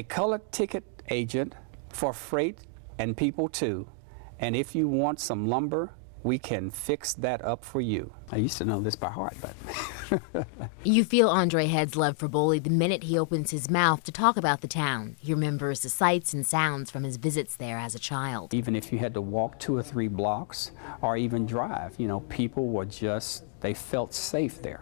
A colored ticket agent for freight and people too. And if you want some lumber, we can fix that up for you. I used to know this by heart, but. You feel Andre Head's love for Boley the minute he opens his mouth to talk about the town. He remembers the sights and sounds from his visits there as a child. Even if you had to walk 2 or 3 blocks or even drive, you know, people were just, they felt safe there.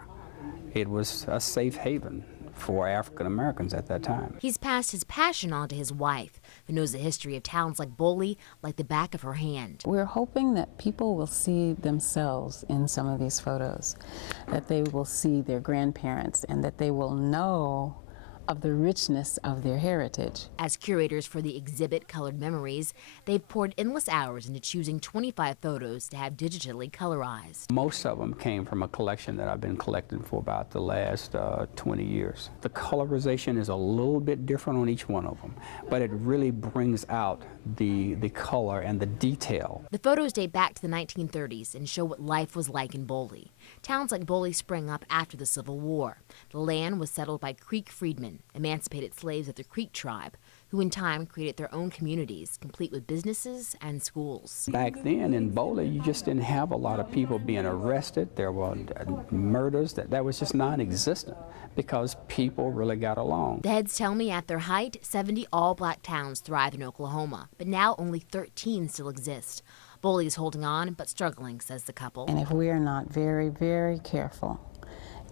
It was a safe haven for African Americans at that time. He's passed his passion on to his wife, who knows the history of towns like Boley like the back of her hand. We're hoping that people will see themselves in some of these photos, that they will see their grandparents, and that they will know of the richness of their heritage. As curators for the exhibit Colored Memories, they've poured endless hours into choosing 25 photos to have digitally colorized. Most of them came from a collection that I've been collecting for about the last 20 years. The colorization is a little bit different on each one of them, but it really brings out the color and the detail. The photos date back to the 1930s and show what life was like in Boley. Towns like Boley sprang up after the Civil War. The land was settled by Creek freedmen, emancipated slaves of the Creek tribe, who in time created their own communities, complete with businesses and schools. Back then in Boley, you just didn't have a lot of people being arrested. There were murders. That was just non-existent because people really got along. The Heads tell me at their height, 70 all-black towns thrived in Oklahoma, but now only 13 still exist. Boley is holding on, but struggling, says the couple. And if we are not very, very careful,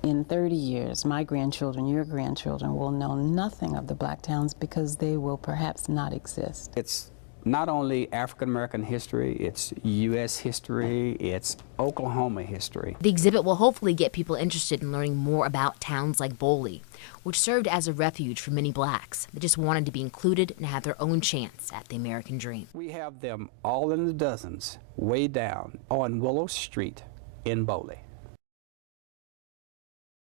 in 30 years, my grandchildren, your grandchildren, will know nothing of the black towns because they will perhaps not exist. It's not only African American history, it's U.S. history, it's Oklahoma history. The exhibit will hopefully get people interested in learning more about towns like Boley, which served as a refuge for many blacks that just wanted to be included and have their own chance at the American dream. We have them all in the dozens, way down on Willow Street in Boley.